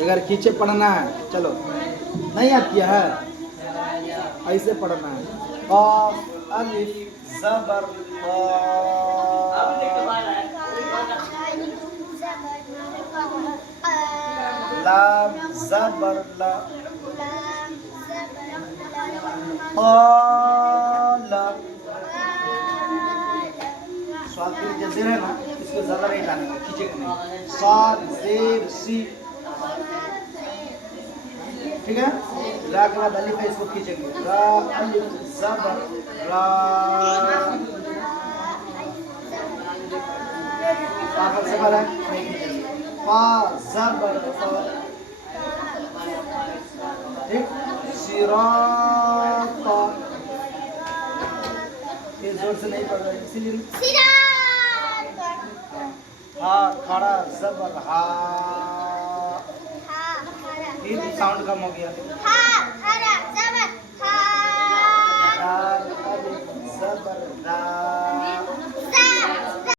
अगर खींचे पढ़ना है, चलो नहीं आती है, ऐसे पढ़ना है। क़ाफ अलिफ ज़बर लाम ज़बर ला क़ाला। स्वाद के लिए ज़ेर है ना, इसको ज़्यादा नहीं लाना, खींचेगा नहीं। साद ज़ेर सी, ठीक है। रा के बाद अलिफ है, इसको खींचेंगे। रा अलिफ ज़बर रा। फ़ा ज़बर है, नहीं खींचेंगे। फ़ा ज़बर फ़ा, ठीक। सिरात, ये जोर से नहीं पढ़ रहे इसीलिए। हा खड़ा ज़बर हा, ये साउंड कम हो गया।